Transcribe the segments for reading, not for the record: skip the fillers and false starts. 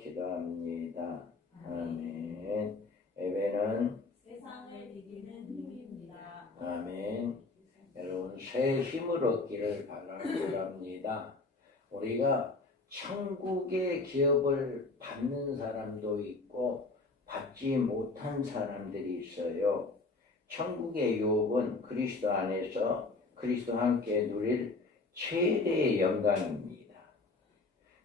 기도합니다. 아멘. 예배는 세상을 이기는 힘입니다. 아멘. 여러분 새 힘을 얻기를 바랍니다. 우리가 천국의 기업을 받는 사람도 있고 받지 못한 사람들이 있어요. 천국의 유업은 그리스도 안에서 그리스도와 함께 누릴 최대의 영광입니다.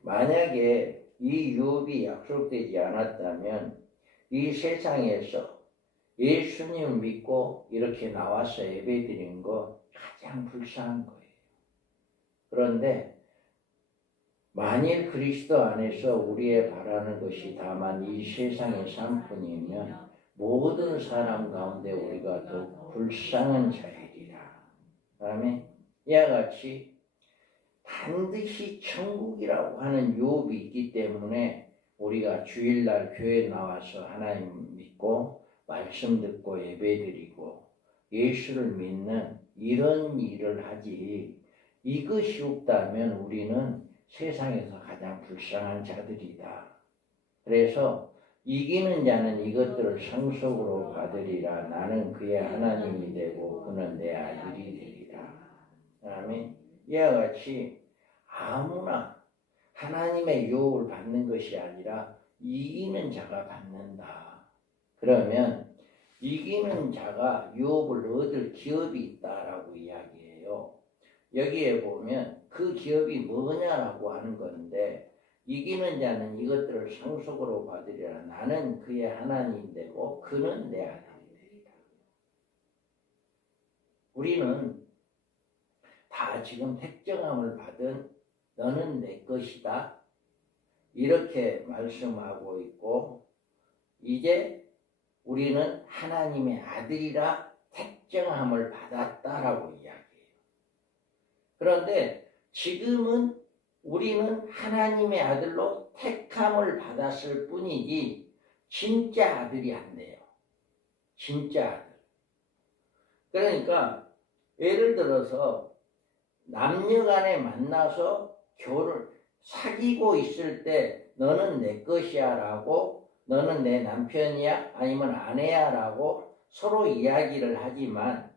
만약에 이 유업이 약속되지 않았다면 이 세상에서 예수님 믿고 이렇게 나와서 예배드리는 거 가장 불쌍한 거예요. 그런데 만일 그리스도 안에서 우리의 바라는 것이 다만 이 세상의 삶뿐이면 모든 사람 가운데 우리가 더 불쌍한 자이리라. 아멘. 이와 같이 반드시 천국이라고 하는 유업이 있기 때문에 우리가 주일날 교회에 나와서 하나님 믿고 말씀 듣고 예배드리고 예수를 믿는 이런 일을 하지, 이것이 없다면 우리는 세상에서 가장 불쌍한 자들이다. 그래서 이기는 자는 이것들을 상속으로 받으리라. 나는 그의 하나님이 되고 그는 내 아들이 되리라. 아멘. 이와 같이 아무나 하나님의 유업을 받는 것이 아니라 이기는 자가 받는다. 그러면 이기는 자가 유업을 얻을 기업이 있다라고 이야기해요. 여기에 보면 그 기업이 뭐냐라고 하는 건데, 이기는 자는 이것들을 상속으로 받으리라. 나는 그의 하나님 되고 그는 내 아들이 되리라. 우리는 다 지금 택정함을 받은 너는 내 것이다 이렇게 말씀하고 있고, 이제 우리는 하나님의 아들이라 택정함을 받았다라고 이야기해요. 그런데 지금은 우리는 하나님의 아들로 택함을 받았을 뿐이지 진짜 아들이 안 돼요. 진짜 아들. 그러니까 예를 들어서 남녀간에 만나서 사귀고 있을 때 너는 내 것이야 라고, 너는 내 남편이야 아니면 아내야 라고 서로 이야기를 하지만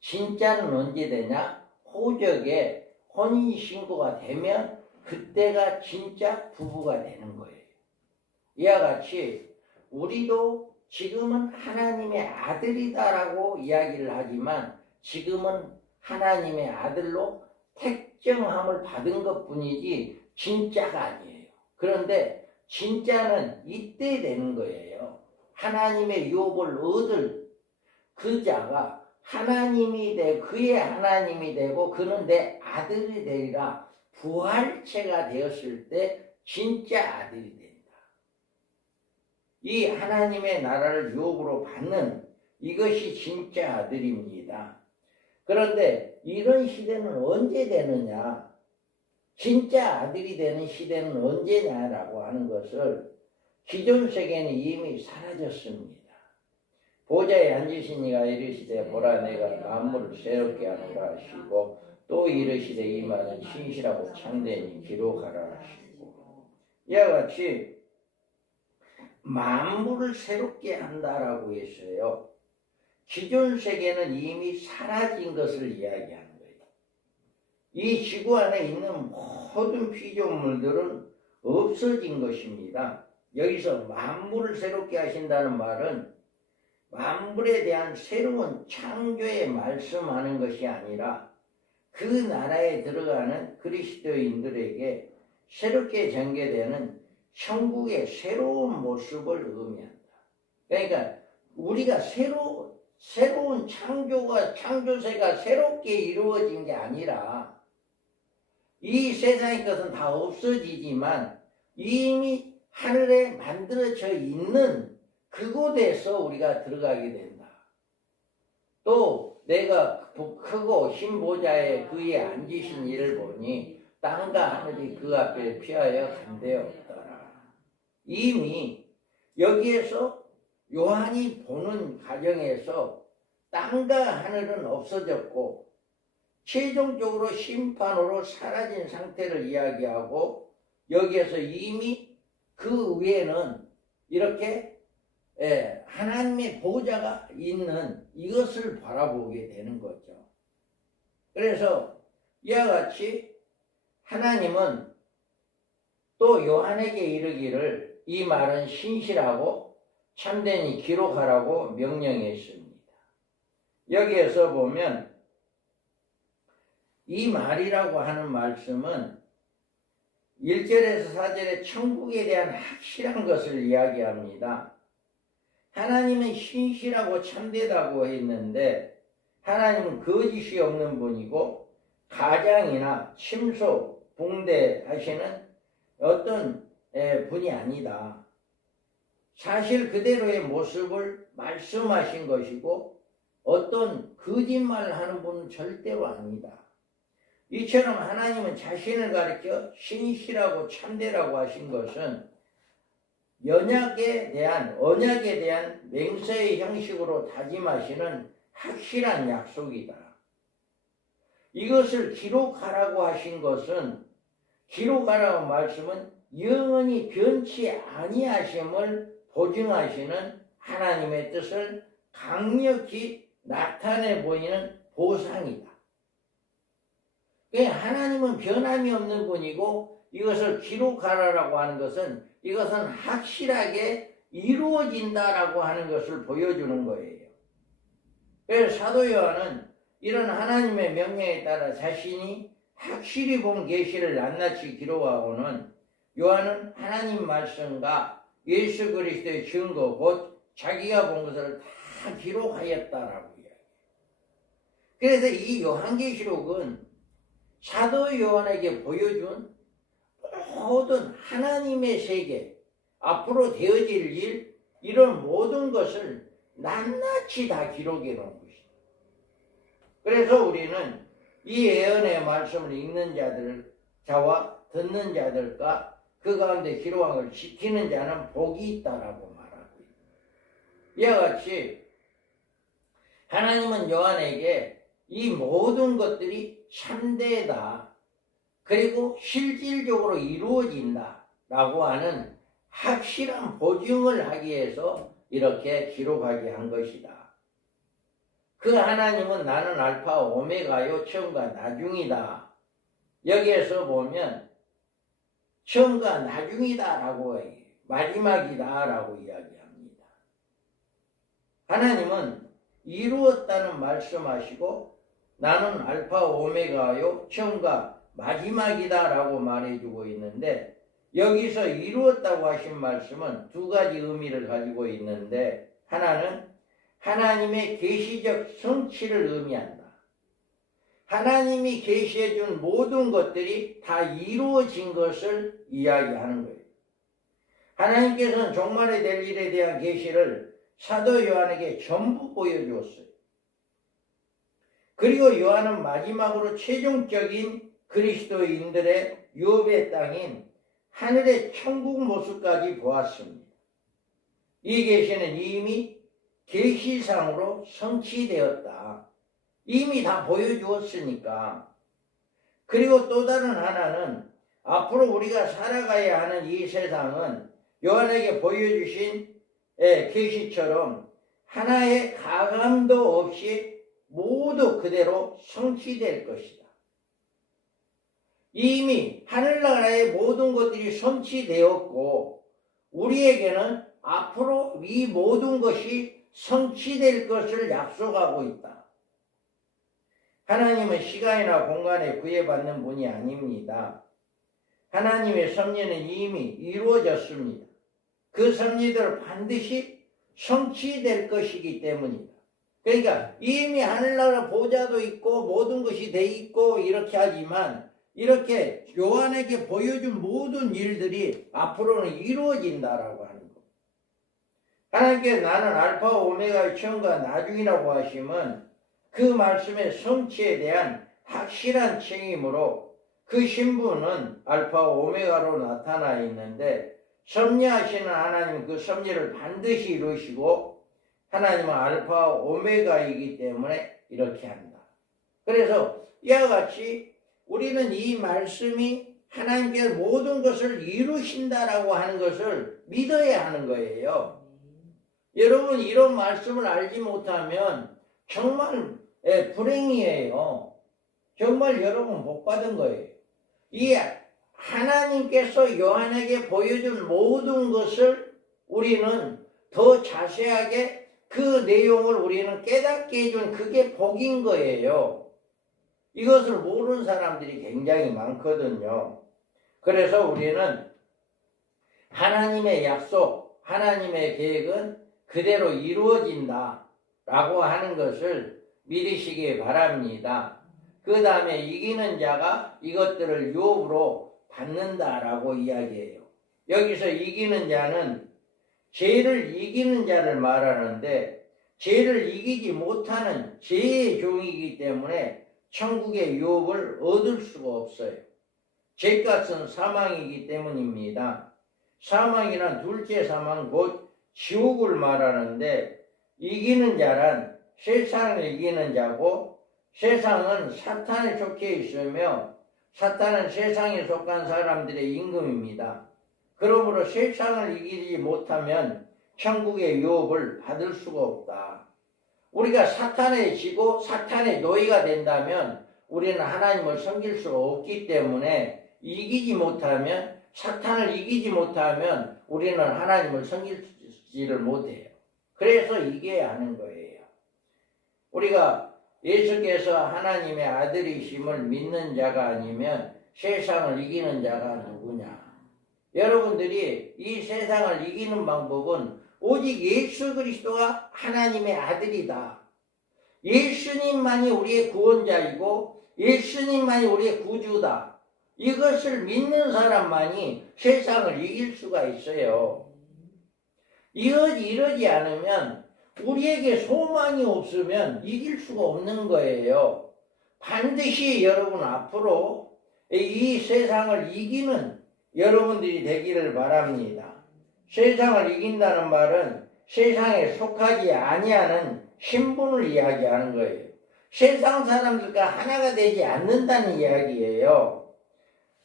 진짜는 언제 되냐? 호적에 혼인신고가 되면 그때가 진짜 부부가 되는 거예요. 이와 같이 우리도 지금은 하나님의 아들이다라고 이야기를 하지만 지금은 하나님의 아들로 택정함을 받은 것뿐이지 진짜가 아니에요. 그런데 진짜는 이때 되는 거예요. 하나님의 유업을 얻을 그 자가 하나님이 되고 그의 하나님이 되고 그는 내 아들이 되리라. 부활체가 되었을 때 진짜 아들이 된다. 이 하나님의 나라를 유업으로 받는 이것이 진짜 아들입니다. 그런데 이런 시대는 언제 되느냐? 진짜 아들이 되는 시대는 언제냐라고 하는 것을 기존 세계는 이미 사라졌습니다. 보좌에 앉으신 이가 이르시되 보라 내가 만물을 새롭게 하노라 하시고, 또 이르시되 이 말은 신실하고 참되니 기록하라 하시고, 이와 같이 만물을 새롭게 한다라고 했어요. 기존 세계는 이미 사라진 것을 이야기하는 거예요. 이 지구 안에 있는 모든 피조물들은 없어진 것입니다. 여기서 만물을 새롭게 하신다는 말은 만물에 대한 새로운 창조에 말씀하는 것이 아니라 그 나라에 들어가는 그리스도인들에게 새롭게 전개되는 천국의 새로운 모습을 의미한다. 그러니까 우리가 새로운 창조세가 새롭게 이루어진 게 아니라 이 세상의 것은 다 없어지지만 이미 하늘에 만들어져 있는 그곳에서 우리가 들어가게 된다. 또 내가 크고 흰 보좌에 그에 앉으신 이를 보니 땅과 하늘이 그 앞에 피하여 간대었더라. 이미 여기에서 요한이 보는 과정에서 땅과 하늘은 없어졌고 최종적으로 심판으로 사라진 상태를 이야기하고, 여기에서 이미 그 위에는 이렇게 하나님의 보좌가 있는 이것을 바라보게 되는 거죠. 그래서 이와 같이 하나님은 또 요한에게 이르기를 이 말은 신실하고 참되니 기록하라고 명령했습니다. 여기에서 보면 이 말이라고 하는 말씀은 1절에서 4절에 천국에 대한 확실한 것을 이야기합니다. 하나님은 신실하고 참되다고 했는데 하나님은 거짓이 없는 분이고 가장이나 침소, 붕대하시는 어떤 분이 아니다. 사실 그대로의 모습을 말씀하신 것이고 어떤 거짓말을 하는 분은 절대로 아니다. 이처럼 하나님은 자신을 가리켜 신실하고 참되라고 하신 것은 언약에 대한 맹세의 형식으로 다짐하시는 확실한 약속이다. 이것을 기록하라고 하신 것은 기록하라고 말씀은 영원히 변치 아니하심을 보증하시는 하나님의 뜻을 강력히 나타내 보이는 보상이다. 하나님은 변함이 없는 분이고 이것을 기록하라고 하는 것은 이것은 확실하게 이루어진다라고 하는 것을 보여주는 거예요. 그래서 사도 요한은 이런 하나님의 명령에 따라 자신이 확실히 본 계시를 낱낱이 기록하고는 요한은 하나님 말씀과 예수 그리스도의 증거 곧 자기가 본 것을 다 기록하였다라고 이야기해요. 그래서 이 요한계시록은 사도 요한에게 보여준 모든 하나님의 세계, 앞으로 되어질 일, 이런 모든 것을 낱낱이 다 기록해 놓은 것이다. 그래서 우리는 이 예언의 말씀을 읽는 자와 듣는 자들과 그 가운데 기록한 것을 지키는 자는 복이 있다라고 말하고 있다. 이와 같이 하나님은 요한에게 이 모든 것들이 참되다. 그리고 실질적으로 이루어진다. 라고 하는 확실한 보증을 하기 위해서 이렇게 기록하게 한 것이다. 그 하나님은 나는 알파 오메가요 처음과 나중이다. 여기에서 보면 처음과 나중이다라고 해요. 마지막이다라고 이야기합니다. 하나님은 이루었다는 말씀하시고 나는 알파 오메가요 처음과 마지막이다라고 말해주고 있는데 여기서 이루었다고 하신 말씀은 두 가지 의미를 가지고 있는데 하나는 하나님의 계시적 성취를 의미한다. 하나님이 계시해준 모든 것들이 다 이루어진 것을 이야기하는 거예요. 하나님께서는 종말에 될 일에 대한 계시를 사도 요한에게 전부 보여주었어요. 그리고 요한은 마지막으로 최종적인 그리스도인들의 유업의 땅인 하늘의 천국 모습까지 보았습니다. 이 계시는 이미 계시상으로 성취되었다. 이미 다 보여주었으니까. 그리고 또 다른 하나는 앞으로 우리가 살아가야 하는 이 세상은 요한에게 보여주신 계시처럼 하나의 가감도 없이 모두 그대로 성취될 것이다. 이미 하늘나라의 모든 것들이 성취되었고 우리에게는 앞으로 이 모든 것이 성취될 것을 약속하고 있다. 하나님은 시간이나 공간에 구애받는 분이 아닙니다. 하나님의 섭리는 이미 이루어졌습니다. 그 섭리들은 반드시 성취될 것이기 때문이다. 그러니까 이미 하늘나라 보좌도 있고 모든 것이 돼 있고 이렇게 하지만 이렇게 요한에게 보여준 모든 일들이 앞으로는 이루어진다라고 하는 것. 하나님께서 나는 알파 오메가의 처음과 나중이라고 하심은 그 말씀의 성취에 대한 확실한 책임으로 그 신분은 알파 오메가로 나타나 있는데 섭리하시는 하나님은 그 섭리를 반드시 이루시고 하나님은 알파 오메가이기 때문에 이렇게 한다. 그래서 이와 같이 우리는 이 말씀이 하나님께서 모든 것을 이루신다라고 하는 것을 믿어야 하는 거예요. 여러분 이런 말씀을 알지 못하면 정말 불행이에요. 정말 여러분 복 받은 거예요. 이 하나님께서 요한에게 보여준 모든 것을 우리는 더 자세하게 그 내용을 우리는 깨닫게 해준 그게 복인 거예요. 이것을 모르는 사람들이 굉장히 많거든요. 그래서 우리는 하나님의 약속, 하나님의 계획은 그대로 이루어진다 라고 하는 것을 믿으시기 바랍니다. 그 다음에 이기는 자가 이것들을 유업으로 받는다라고 이야기해요. 여기서 이기는 자는 죄를 이기는 자를 말하는데 죄를 이기지 못하는 죄의 종이기 때문에 천국의 유업을 얻을 수가 없어요. 죄값은 사망이기 때문입니다. 사망이란 둘째 사망 곧 지옥을 말하는데 이기는 자란 세상을 이기는 자고 세상은 사탄에 속해 있으며 사탄은 세상에 속한 사람들의 임금입니다. 그러므로 세상을 이기지 못하면 천국의 유업을 받을 수가 없다. 우리가 사탄에 지고 사탄의 노예가 된다면 우리는 하나님을 섬길 수가 없기 때문에 이기지 못하면 사탄을 이기지 못하면 우리는 하나님을 섬기지를 못해요. 그래서 이겨야 하는 거예요. 우리가 예수께서 하나님의 아들이심을 믿는 자가 아니면 세상을 이기는 자가 누구냐? 여러분들이 이 세상을 이기는 방법은 오직 예수 그리스도가 하나님의 아들이다. 예수님만이 우리의 구원자이고 예수님만이 우리의 구주다. 이것을 믿는 사람만이 세상을 이길 수가 있어요. 이러지 않으면 우리에게 소망이 없으면 이길 수가 없는 거예요. 반드시 여러분 앞으로 이 세상을 이기는 여러분들이 되기를 바랍니다. 세상을 이긴다는 말은 세상에 속하지 아니하는 신분을 이야기하는 거예요. 세상 사람들과 하나가 되지 않는다는 이야기예요.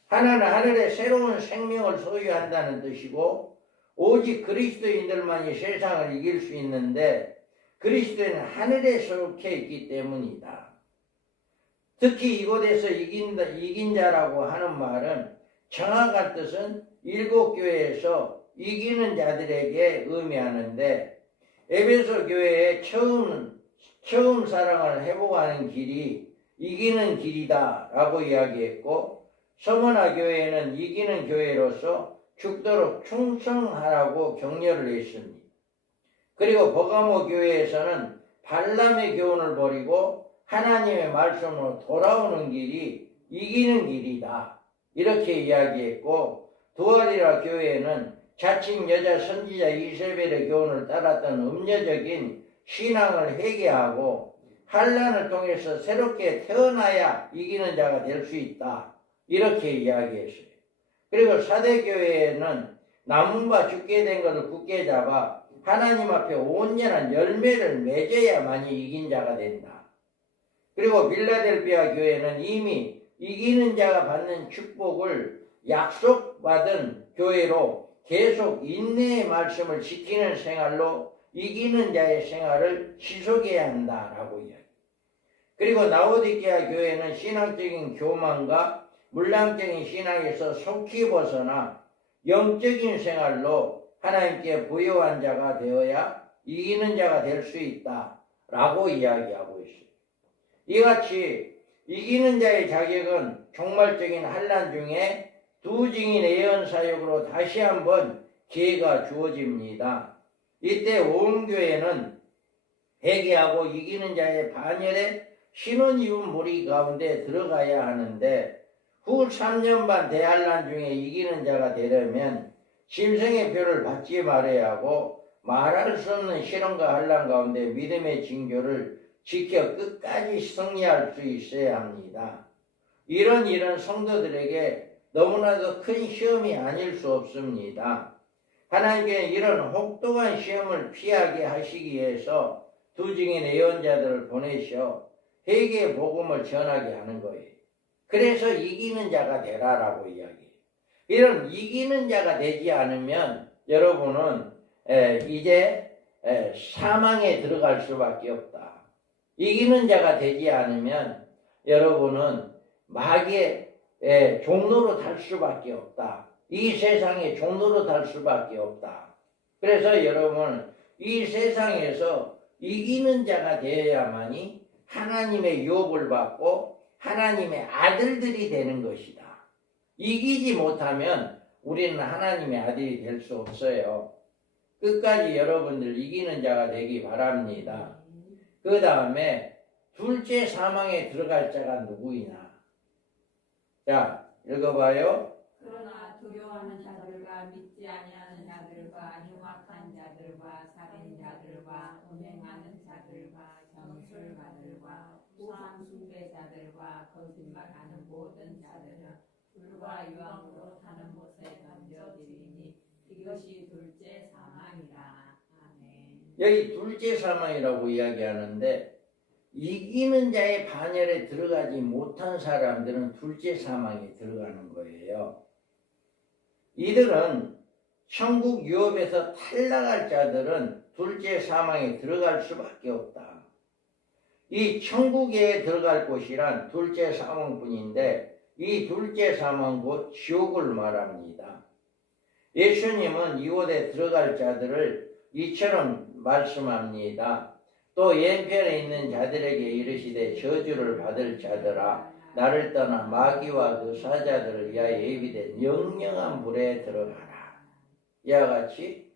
하나는 하늘의 새로운 생명을 소유한다는 뜻이고 오직 그리스도인들만이 세상을 이길 수 있는데 그리스도인은 하늘에 속해 있기 때문이다. 특히 이곳에서 이긴 자라고 하는 말은 정확한 뜻은 일곱 교회에서 이기는 자들에게 의미하는데 에베소 교회의 처음 사랑을 회복하는 길이 이기는 길이다 라고 이야기했고 서머나 교회는 이기는 교회로서 죽도록 충성하라고 격려를 했습니다. 그리고 버가모 교회에서는 발람의 교훈을 버리고 하나님의 말씀으로 돌아오는 길이 이기는 길이다 이렇게 이야기했고 두아리라 교회에는 자칭 여자 선지자 이세벨의 교훈을 따랐던 음녀적인 신앙을 회개하고 환난을 통해서 새롭게 태어나야 이기는 자가 될 수 있다 이렇게 이야기했어요. 그리고 사대교회에는 나무가 죽게 된 것을 굳게 잡아 하나님 앞에 온전한 열매를 맺어야만이 이긴 자가 된다. 그리고 빌라델비아 교회는 이미 이기는 자가 받는 축복을 약속받은 교회로 계속 인내의 말씀을 지키는 생활로 이기는 자의 생활을 지속해야 한다라고 이야기해요. 그리고 라오디게아 교회는 신앙적인 교만과 물량적인 신앙에서 속히 벗어나 영적인 생활로 하나님께 부요한 자가 되어야 이기는 자가 될 수 있다라고 이야기하고 있어요. 이같이 이기는 자의 자격은 종말적인 환난 중에 두 증인 예언 사역으로 다시 한번 기회가 주어집니다. 이때 온 교회는 회개하고 이기는 자의 반열에 신혼이웃 무리 가운데 들어가야 하는데 후 3년 반 대환난 중에 이기는 자가 되려면 짐승의 표를 받지 말아야 하고 말할 수 없는 시련과 환난 가운데 믿음의 징조를 지켜 끝까지 승리할 수 있어야 합니다. 이런 일은 성도들에게 너무나도 큰 시험이 아닐 수 없습니다. 하나님께는 이런 혹독한 시험을 피하게 하시기 위해서 두 증인 예언자들을 보내셔 회개의 복음을 전하게 하는 거예요. 그래서 이기는 자가 되라라고 이야기해요. 이런 이기는 자가 되지 않으면 여러분은 이제 사망에 들어갈 수밖에 없다. 이기는 자가 되지 않으면 여러분은 마귀의 종로로 탈 수밖에 없다. 이 세상의 종로로 탈 수밖에 없다. 그래서 여러분 이 세상에서 이기는 자가 되어야만이 하나님의 유업을 받고 하나님의 아들들이 되는 것이다. 이기지 못하면 우리는 하나님의 아들이 될 수 없어요. 끝까지 여러분들 이기는 자가 되기 바랍니다. 그 다음에 둘째 사망에 들어갈 자가 누구이냐. 자, 읽어봐요. 그러나 두려워하는 자들과 믿지 아니하는 자들과 흉악한 자들과 살인자들과 음행하는 자들과 정술가들과 우상 숭배자들과 거짓말하는 모든 자들은 불과 유황으로 타는 못에 던져지리니 이것이 둘째 사망이라. 아멘. 여기 둘째 사망이라고 이야기하는데 이기는 자의 반열에 들어가지 못한 사람들은 둘째 사망에 들어가는 거예요. 이들은 천국 유업에서 탈락할 자들은 둘째 사망에 들어갈 수밖에 없다. 이 천국에 들어갈 곳이란 둘째 사망뿐인데 이 둘째 사망 곧 지옥을 말합니다. 예수님은 이곳에 들어갈 자들을 이처럼 말씀합니다. 또 왼편에 있는 자들에게 이르시되 저주를 받을 자들아 나를 떠나 마귀와 그 사자들을 위하여 예비된 영영한 불에 들어가라. 이와 같이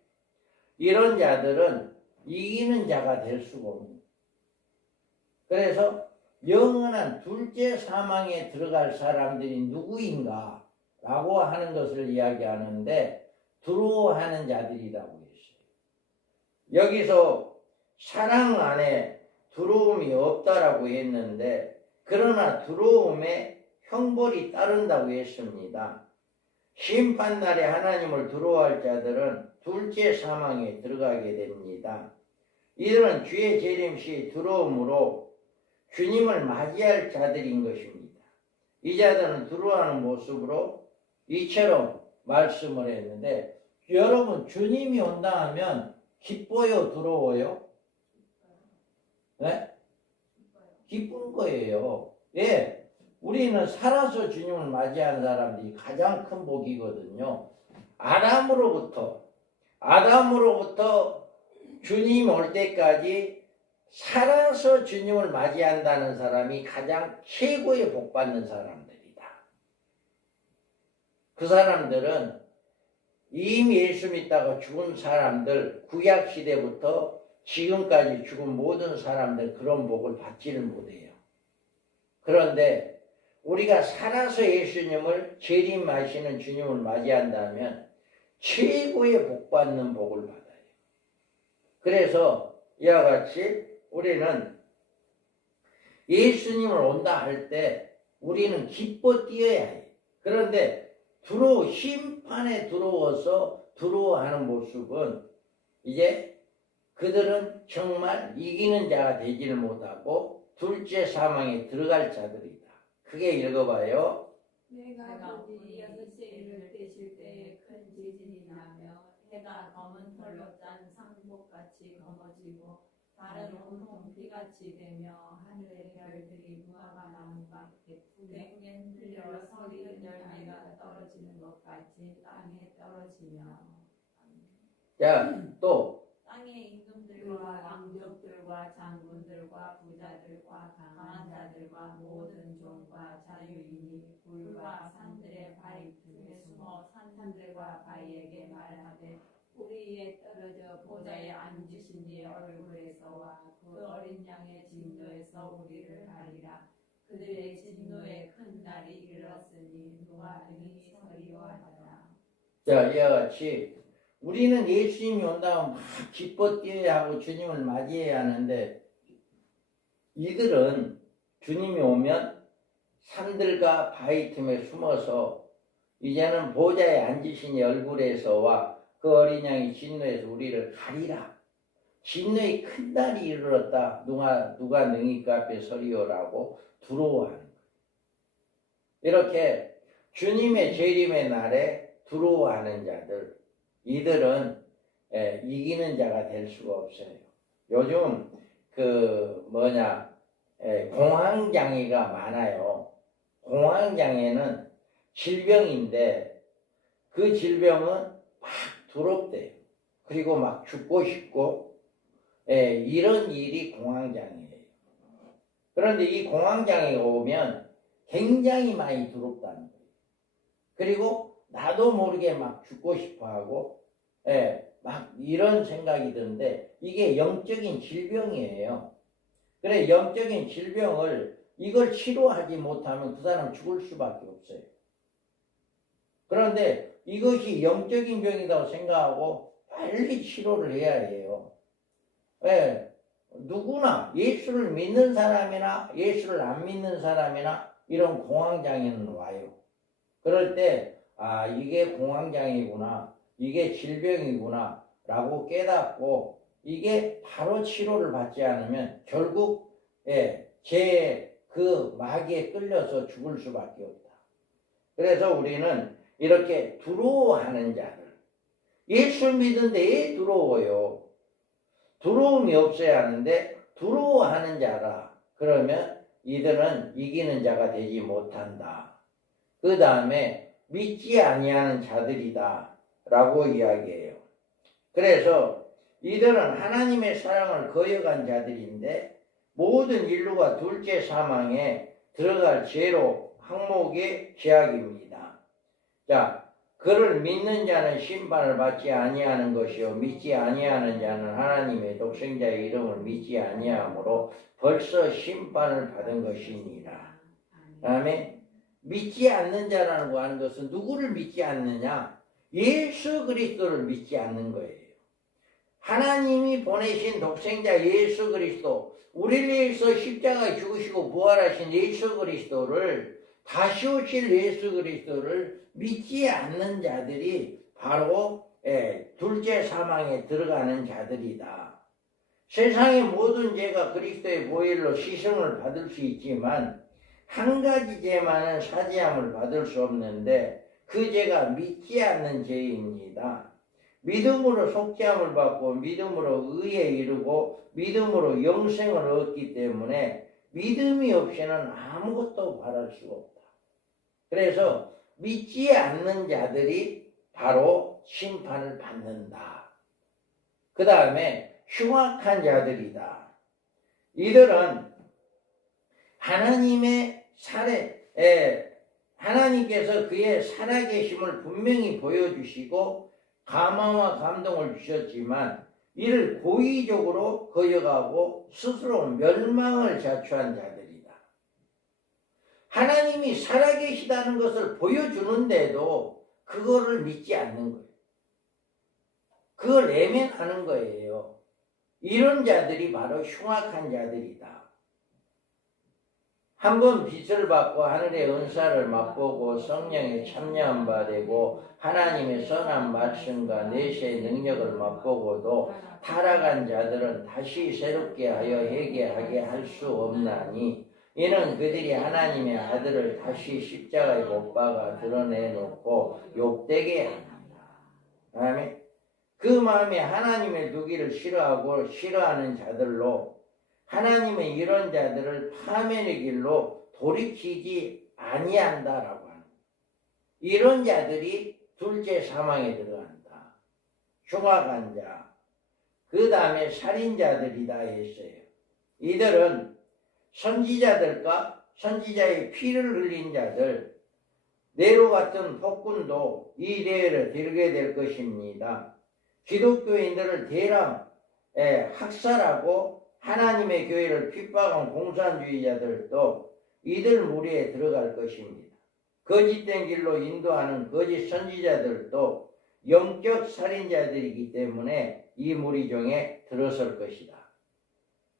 이런 자들은 이기는 자가 될 수가 없는. 그래서 영원한 둘째 사망에 들어갈 사람들이 누구인가 라고 하는 것을 이야기하는데 두려워하는 자들이라고 했어요. 여기서 사랑 안에 두려움이 없다라고 했는데 그러나 두려움에 형벌이 따른다고 했습니다. 심판날에 하나님을 두려워할 자들은 둘째 사망에 들어가게 됩니다. 이들은 주의 재림시 두려움으로 주님을 맞이할 자들인 것입니다. 이 자들은 두려워하는 모습으로 이처럼 말씀을 했는데 여러분 주님이 온다 하면 기뻐요, 두려워요? 네? 기쁜 거예요. 예, 우리는 살아서 주님을 맞이하는 사람들이 가장 큰 복이거든요. 아담으로부터 주님 올 때까지 살아서 주님을 맞이한다는 사람이 가장 최고의 복 받는 사람들이다. 그 사람들은 이미 예수 믿다가 죽은 사람들, 구약 시대부터 지금까지 죽은 모든 사람들 그런 복을 받지를 못해요. 그런데 우리가 살아서 예수님을 재림하시는 주님을 맞이한다면 최고의 복 받는 복을 받아요. 그래서 이와 같이 우리는 예수님을 온다 할 때 우리는 기뻐 뛰어야 해요. 그런데 심판에 들어와서 두려워하는 모습은 이제 그들은 정말 이기는 자가 되지를 못하고 둘째 사망에 들어갈 자들이다. 크게 읽어봐요. 내가 우리 6시를 떼실 때에 큰 지진이 나며 해가 검은 털로 짠 상복같이 검어지고 달은 온통 피같이 되며 하늘의 별들이 무화과 나무가 땡년 흘려 서리는 열매가 떨어지는 것 같이 땅에 떨어지며. 자, 또 땅의 임금들과 왕족들과 장군들과 부자들과 강한 자들과 모든 종과 자유인이 불과 산들의 바위 틈에 숨어 산들과 바위에게 말하되 우리 위에 떨어져 보좌에 앉으신 이의 얼굴에서와 그 어린 양의 진노에서 우리를 가리라. 그들의 진노의 큰 날이 이르렀으니 누가 능히 서리오하더라. 자, 이와 같이 우리는 예수님이 온다면 막 기뻐 뛰어야 하고 주님을 맞이해야 하는데 이들은 주님이 오면 산들과 바위 틈에 숨어서 이제는 보좌에 앉으신 이 얼굴에서와 그 어린 양이 진노에서 우리를 가리라. 진노의 큰 날이 이르렀다. 누가 능히 그 앞에 서리오라고 두려워하는 거예요. 이렇게 주님의 재림의 날에 두려워하는 자들, 이들은 이기는 자가 될 수가 없어요. 요즘 공황장애가 많아요. 공황장애는 질병인데 그 질병은 막 두렵대요. 그리고 막 죽고 싶고 이런 일이 공황장애예요. 그런데 이 공황장애가 오면 굉장히 많이 두렵다는 거예요. 그리고 나도 모르게 막 죽고 싶어하고 막 이런 생각이 드는데 이게 영적인 질병이에요. 그래 영적인 질병을 이걸 치료하지 못하면 그 사람 죽을 수밖에 없어요. 그런데 이것이 영적인 병이라고 생각하고 빨리 치료를 해야 해요. 누구나 예수를 믿는 사람이나 예수를 안 믿는 사람이나 이런 공황장애는 와요. 그럴 때 이게 공황장애구나, 이게 질병이구나 라고 깨닫고 이게 바로 치료를 받지 않으면 결국 그 마귀에 끌려서 죽을 수밖에 없다. 그래서 우리는 이렇게 두려워하는 자들, 예수 믿는데 왜 두려워요? 두려움이 없어야 하는데 두려워하는 자라. 그러면 이들은 이기는 자가 되지 못한다. 그 다음에 믿지 아니하는 자들이다 라고 이야기해요. 그래서 이들은 하나님의 사랑을 거역한 자들인데 모든 인류가 둘째 사망에 들어갈 죄로 항목의 죄악입니다. 자, 그를 믿는 자는 심판을 받지 아니하는 것이요 믿지 아니하는 자는 하나님의 독생자의 이름을 믿지 아니하므로 벌써 심판을 받은 것이니라. 다음에 믿지 않는 자라고 하는 것은 누구를 믿지 않느냐? 예수 그리스도를 믿지 않는 거예요. 하나님이 보내신 독생자 예수 그리스도, 우리를 위해서 십자가에 죽으시고 부활하신 예수 그리스도를, 다시 오실 예수 그리스도를 믿지 않는 자들이 바로 둘째 사망에 들어가는 자들이다. 세상의 모든 죄가 그리스도의 보혈로 시승을 받을 수 있지만 한 가지 죄만은 사죄함을 받을 수 없는데 그 죄가 믿지 않는 죄입니다. 믿음으로 속죄함을 받고 믿음으로 의에 이르고 믿음으로 영생을 얻기 때문에 믿음이 없이는 아무것도 바랄 수가 없다. 그래서 믿지 않는 자들이 바로 심판을 받는다. 그 다음에 흉악한 자들이다. 이들은 하나님께서 그의 살아계심을 분명히 보여주시고 감화와 감동을 주셨지만 이를 고의적으로 거역하고 스스로 멸망을 자초한 자들이다. 하나님이 살아계시다는 것을 보여주는데도 그거를 믿지 않는 거예요. 그걸 외면하는 거예요. 이런 자들이 바로 흉악한 자들이다. 한번 빛을 받고 하늘의 은사를 맛보고 성령에 참여한 바 되고 하나님의 선한 말씀과 내세의 능력을 맛보고도 타락한 자들은 다시 새롭게 하여 회개하게 할 수 없나니 이는 그들이 하나님의 아들을 다시 십자가에 못 박아 드러내놓고 욕되게 합니다. 아멘. 그 마음에 하나님의 두기를 싫어하는 자들로 하나님의 이런 자들을 파멸의 길로 돌이키지 아니한다라고 하는 거예요. 이런 자들이 둘째 사망에 들어간다. 흉악한 자. 그 다음에 살인자들이다 했어요. 이들은 선지자들과 선지자의 피를 흘린 자들, 네로 같은 폭군도 이 대회를 들게 될 것입니다. 기독교인들을 대량 학살하고 하나님의 교회를 핍박한 공산주의자들도 이들 무리에 들어갈 것입니다. 거짓된 길로 인도하는 거짓 선지자들도 영적 살인자들이기 때문에 이 무리 중에 들어설 것이다.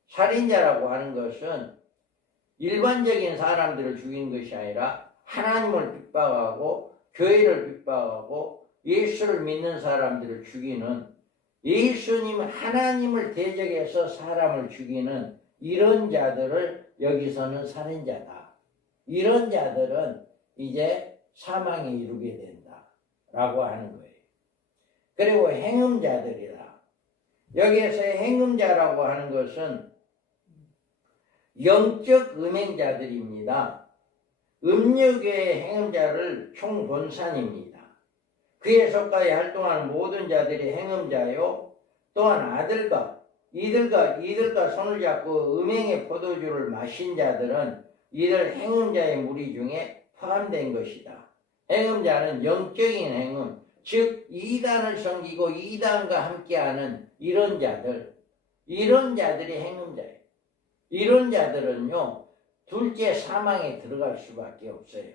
살인자라고 하는 것은 일반적인 사람들을 죽인 것이 아니라 하나님을 핍박하고 교회를 핍박하고 예수를 믿는 사람들을 죽이는, 예수님 하나님을 대적해서 사람을 죽이는 이런 자들을 여기서는 살인자다. 이런 자들은 이제 사망에 이르게 된다라고 하는 거예요. 그리고 행음자들이다. 여기에서 행음자라고 하는 것은 영적 음행자들입니다. 음력의 행음자를 총본산입니다. 그에 속하여 활동하는 모든 자들이 행음자요, 또한 아들과 이들과 손을 잡고 음행의 포도주를 마신 자들은 이들 행음자의 무리 중에 포함된 것이다. 행음자는 영적인 행음, 즉 이단을 섬기고 이단과 함께하는 이런 자들이 행음자예요. 이런 자들은요, 둘째 사망에 들어갈 수밖에 없어요.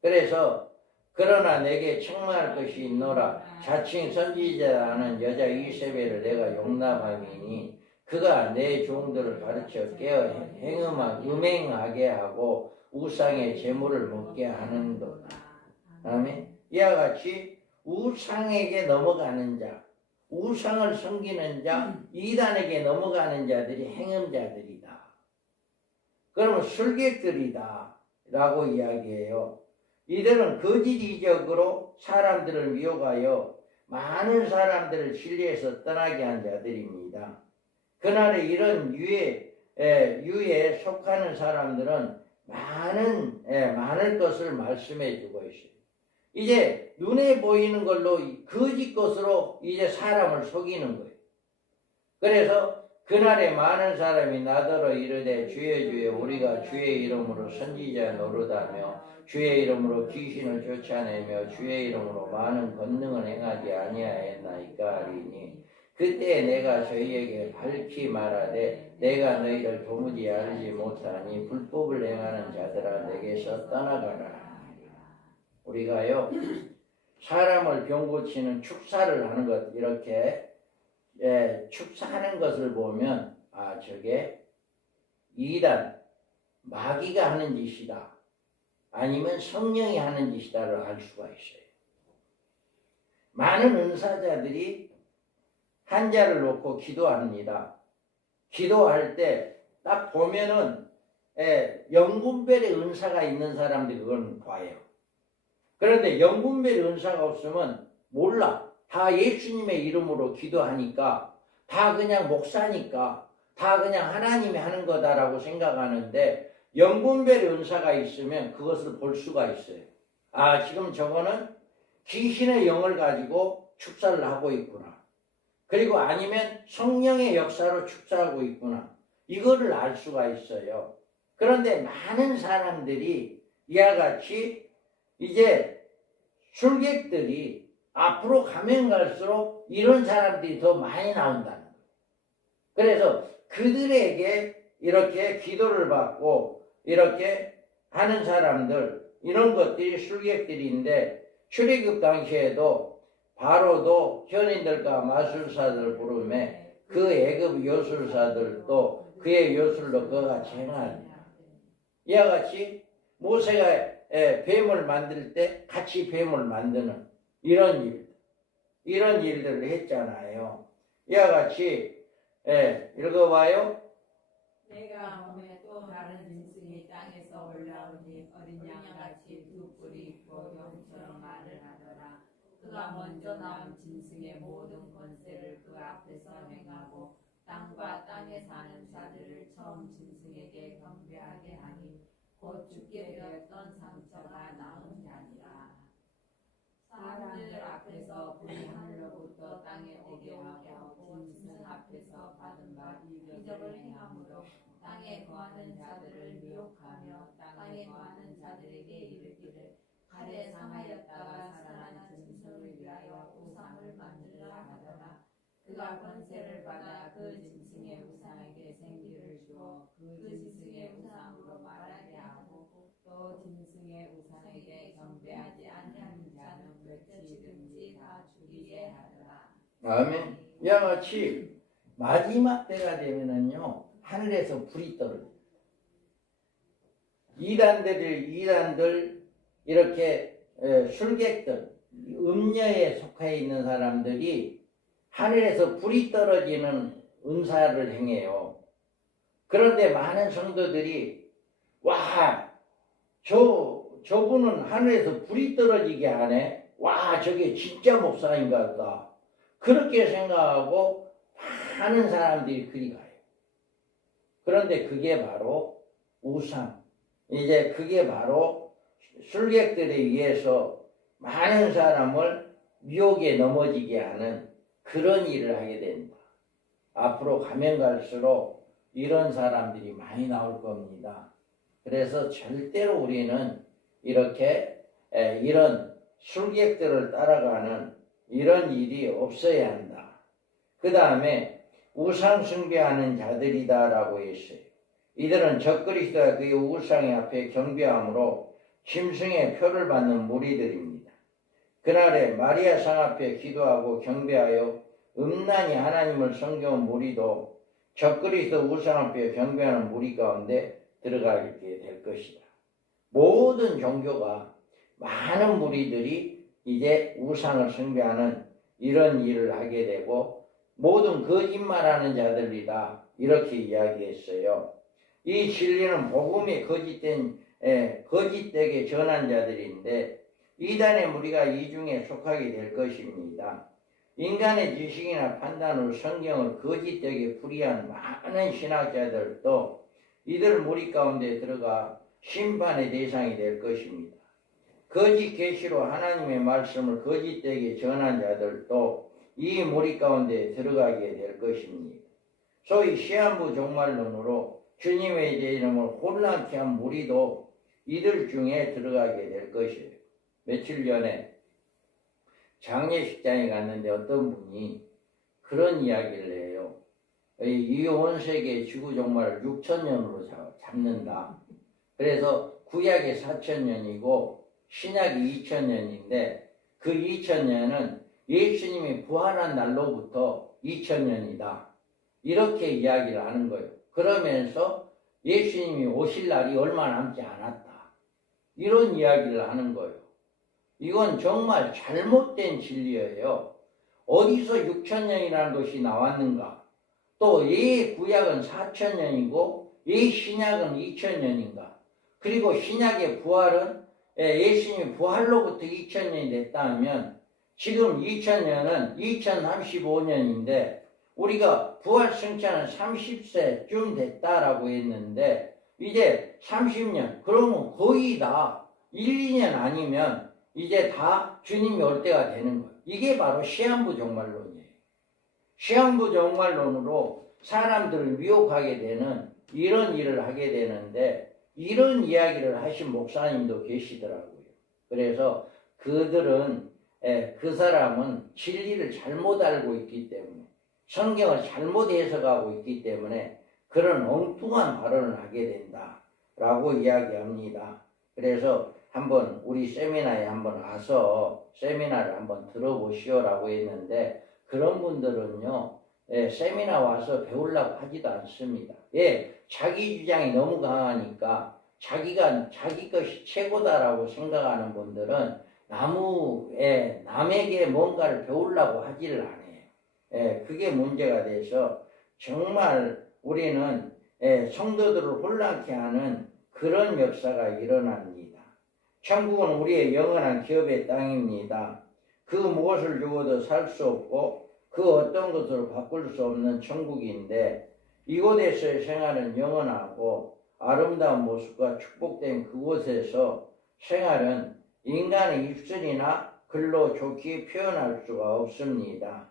그래서 그러나 내게 책망할 것이 있노라. 자칭 선지자라는 여자 이세벨을 내가 용납함이니 그가 내 종들을 가르쳐 깨어 음행하게 하고 우상의 재물을 먹게 하는도다. 아멘. 이와 같이 우상에게 넘어가는 자, 우상을 섬기는 자, 이단에게 넘어가는 자들이 행음자들이다. 그러면 술객들이다 라고 이야기해요. 이들은 거짓 이적으로 사람들을 미혹하여 많은 사람들을 진리에서 떠나게 한 자들입니다. 그날에 이런 유에 속하는 사람들은 많을 것을 말씀해 주고 있어요. 이제 눈에 보이는 걸로 거짓 것으로 이제 사람을 속이는 거예요. 그래서 그날에 많은 사람이 나더러 이르되 주여 주여 우리가 주의 이름으로 선지자 노릇하며 주의 이름으로 귀신을 쫓아내며 주의 이름으로 많은 권능을 행하지 아니하였나이까 하리니 그때 내가 저희에게 밝히 말하되 내가 너희를 도무지 알지 못하니 불법을 행하는 자들아 내게서 떠나가라. 우리가요 사람을 병 고치는 축사를 하는 것 이렇게 축사하는 것을 보면 저게 이단 마귀가 하는 짓이다 아니면 성령이 하는 짓이다를 알 수가 있어요. 많은 은사자들이 한자를 놓고 기도합니다. 기도할 때 딱 보면은 영분별의 은사가 있는 사람들이 그건 봐요. 그런데 영분별의 은사가 없으면 몰라. 다 예수님의 이름으로 기도하니까 다 그냥 목사니까 다 그냥 하나님이 하는 거다라고 생각하는데 영분별의 은사가 있으면 그것을 볼 수가 있어요. 지금 저거는 귀신의 영을 가지고 축사를 하고 있구나. 그리고 아니면 성령의 역사로 축사하고 있구나. 이거를 알 수가 있어요. 그런데 많은 사람들이 이와 같이 이제 술객들이 앞으로 가면 갈수록 이런 사람들이 더 많이 나온다는 거예요. 그래서 그들에게 이렇게 기도를 받고 이렇게 하는 사람들 이런 것들이 술객들인데 출애굽 당시에도 바로도 현인들과 마술사들 부르매 그 애굽 요술사들도 그의 요술로 그가 행하니라. 이와 같이 모세가 뱀을 만들 때 같이 뱀을 만드는 이런 일들을 했잖아요. 이와 같이 읽어봐요. 내가 몸에 또 다른 짐승이 땅에서 올라오니 어린 양같이 두 뿔이 있고 용처럼 말을 하더라. 그가 먼저 나온 짐승의 모든 권세를 그 앞에서 행하고 땅과 땅에 사는 자들을 처음 짐승에게 경배하게 하니 곧 죽게 되었던 상처가 나온 자니라. 사람들 앞에서 불이 하늘로부터 땅에 오게 하고 짐승 앞에서 받은 바 이적을 행함으로 땅에 거하는 자들을 미혹하며 땅에 거하는 자들에게 이르기를 칼에 상하였다가 살아난 짐승을 위하여 우상을 만들라 하더라. 그가 권세를 받아 그 짐승의 우상에게 생기를 주어 그 짐승의 우상으로 말하게 하고 또 짐승의 우상에게 경배하지 아니하는 자는 며칠든지 다 죽이게 하더라. 아멘. 이와 같이 마지막 때가 되면은요 하늘에서 불이 떨어져요. 이단들 이렇게 술객들 음녀에 속해 있는 사람들이 하늘에서 불이 떨어지는 은사를 행해요. 그런데 많은 성도들이 와, 저 저분은 하늘에서 불이 떨어지게 하네. 와, 저게 진짜 목사인가 보다. 그렇게 생각하고 많은 사람들이 그리 가요. 그런데 그게 바로 우상. 이제 그게 바로 술객들에 의해서 많은 사람을 유혹에 넘어지게 하는 그런 일을 하게 된다. 앞으로 가면 갈수록 이런 사람들이 많이 나올 겁니다. 그래서 절대로 우리는 이렇게 이런 술객들을 따라가는 이런 일이 없어야 한다. 그 다음에 우상 숭배하는 자들이다라고 했어요. 이들은 적그리스도와 그의 우상의 앞에 경배함으로 짐승의 표를 받는 무리들입니다. 그날에 마리아 상 앞에 기도하고 경배하여 음란히 하나님을 섬겨온 무리도 적그리스도 우상 앞에 경배하는 무리 가운데 들어가게 될 것이다. 모든 종교가 많은 무리들이 이제 우상을 숭배하는 이런 일을 하게 되고 모든 거짓말하는 자들이다 이렇게 이야기했어요. 이 진리는 복음이 거짓되게 전한 자들인데 이단의 무리가 이 중에 속하게 될 것입니다. 인간의 지식이나 판단으로 성경을 거짓되게 풀이한 많은 신학자들도 이들 무리 가운데 들어가 심판의 대상이 될 것입니다. 거짓 계시로 하나님의 말씀을 거짓되게 전한 자들도 이 무리 가운데 들어가게 될 것입니다. 소위 시한부 종말론으로 주님의 이름을 혼란케 한 무리도 이들 중에 들어가게 될 것이에요. 며칠 전에 장례식장에 갔는데 어떤 분이 그런 이야기를 해요. 이 온 세계 지구 종말을 6,000년으로 잡는다. 그래서 구약이 4,000년이고 신약이 2,000년인데 그 2,000년은 예수님이 부활한 날로부터 2,000년이다. 이렇게 이야기를 하는 거예요. 그러면서 예수님이 오실 날이 얼마 남지 않았다. 이런 이야기를 하는 거예요. 이건 정말 잘못된 진리예요. 어디서 6,000년이라는 것이 나왔는가? 또 예 구약은 4,000년이고 예 신약은 2,000년인가? 그리고 신약의 부활은 예수님이 부활로부터 2,000년이 됐다면 지금 2,000년은 2035년인데 우리가 부활 승천은 30세쯤 됐다라고 했는데 이제 30년 그러면 거의 다 1, 2년 아니면 이제 다 주님이 올 때가 되는 거예요. 이게 바로 시한부 종말론이에요. 시한부 종말론으로 사람들을 미혹하게 되는 이런 일을 하게 되는데 이런 이야기를 하신 목사님도 계시더라고요. 그래서 그들은 그 사람은 진리를 잘못 알고 있기 때문에 성경을 잘못 해석하고 있기 때문에 그런 엉뚱한 발언을 하게 된다라고 이야기합니다. 그래서 한번 우리 세미나에 한번 와서 세미나를 한번 들어보시오라고 했는데 그런 분들은요 세미나 와서 배우려고 하지도 않습니다. 자기 주장이 너무 강하니까 자기 것이 최고다라고 생각하는 분들은 남에게 뭔가를 배우려고 하지를 않아요. 그게 문제가 돼서 정말 우리는 성도들을 혼란케 하는 그런 역사가 일어납니다. 천국은 우리의 영원한 기업의 땅입니다. 그 무엇을 주어도 살 수 없고 그 어떤 것으로 바꿀 수 없는 천국인데 이곳에서의 생활은 영원하고 아름다운 모습과 축복된 그곳에서 생활은 인간의 입술이나 글로 좋게 표현할 수가 없습니다.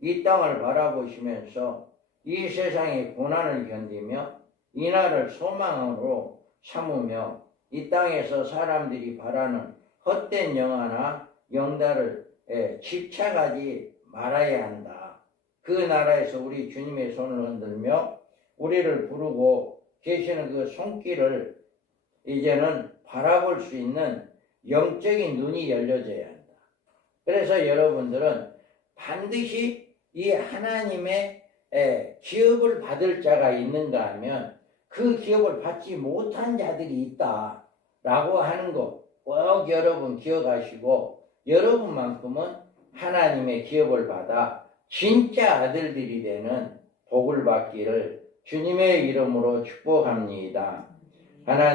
이 땅을 바라보시면서 이 세상의 고난을 견디며 이날을 소망으로 삼으며 이 땅에서 사람들이 바라는 헛된 영화나 영달을 집착하지 말아야 한다. 그 나라에서 우리 주님의 손을 흔들며 우리를 부르고 계시는 그 손길을 이제는 바라볼 수 있는 영적인 눈이 열려져야 한다. 그래서 여러분들은 반드시 이 하나님의 기업을 받을 자가 있는가 하면 그 기업을 받지 못한 자들이 있다라고 하는 거 꼭 여러분 기억하시고 여러분만큼은 하나님의 기업을 받아 진짜 아들들이 되는 복을 받기를 주님의 이름으로 축복합니다. 하나님